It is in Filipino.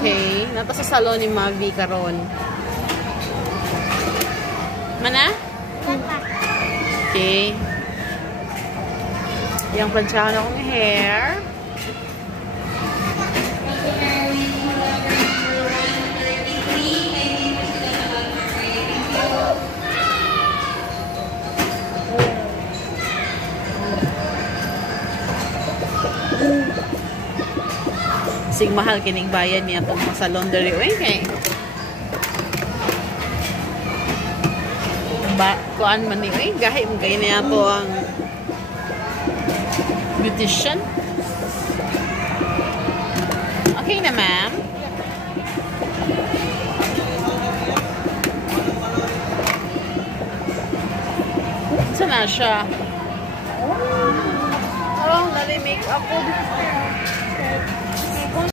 Okay. Nata sa salon ni Mavi karon. Mana? Okay. Yang plansyahan akong hair. Sing mahal kining bayan niya kung sa laundry. Okay. Kuan man ni gahi mo kayo niya to ang beautician. Okay na, ma'am. Saan na siya? Oh, dali make up po.